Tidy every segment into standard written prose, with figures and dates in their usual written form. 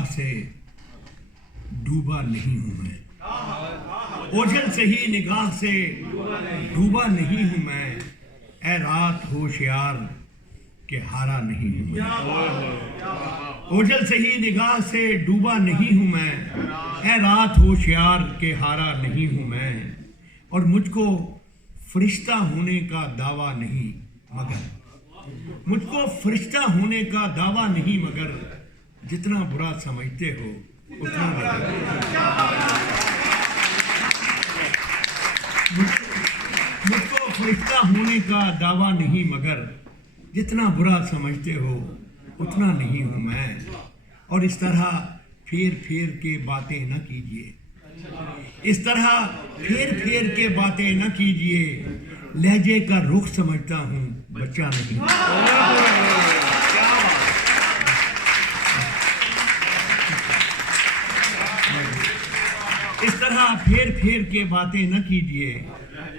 نگاہ سے ڈوبا نہیں ہوں میں، اوجھل سے ہی نگاہ سے ڈوبا نہیں ہوں میں، اے رات ہوشیار کہ ہارا نہیں ہوں میں، اوجھل سے ہی نگاہ سے ڈوبا نہیں ہوں میں، اے رات ہوشیار کہ ہارا نہیں ہوں میں، اور مجھ کو فرشتہ ہونے کا دعویٰ نہیں مگر، مجھ کو فرشتہ ہونے کا دعویٰ نہیں مگر، جتنا برا سمجھتے ہو اتنا مجھ کو فرشتہ ہونے کا دعویٰ نہیں مگر، جتنا برا سمجھتے ہو اتنا نہیں ہوں میں، اور اس طرح پھیر پھیر کے باتیں نہ کیجیے، اس طرح پھیر پھیر کے باتیں نہ کیجیے، لہجے کا رخ سمجھتا ہوں بچہ نہیں، اس طرح پھیر پھیر کے باتیں نہ کیجیے،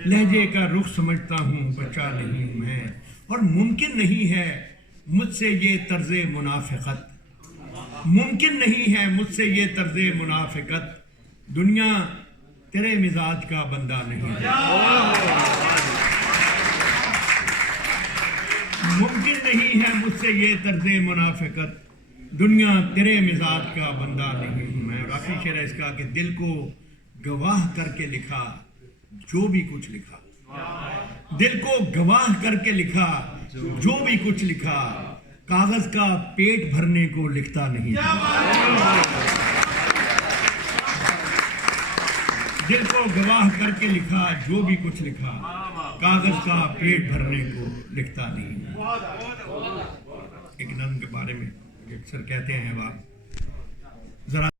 لہجے کا رخ سمجھتا ہوں بچہ نہیں ہوں میں، اور ممکن نہیں ہے مجھ سے یہ طرز منافقت، ممکن نہیں ہے مجھ سے یہ طرز منافقت، دنیا تیرے مزاج کا بندہ نہیں ہے، ممکن نہیں ہے مجھ سے یہ طرز منافقت، دنیا تیرے مزاج کا بندہ نہیں ہوں میں، اور آخری شعر ہے اس کا کہ دل کو گواہ کر کے لکھا جو بھی کچھ لکھا، دل کو گواہ کر کے لکھا جو بھی کچھ لکھا، کاغذ کا پیٹ بھرنے کو لکھتا نہیں، دل کو گواہ کر کے لکھا جو بھی کچھ لکھا، کاغذ کا پیٹ بھرنے کو لکھتا نہیں۔ ایک نظم کے بارے میں اکثر کہتے ہیں ذرا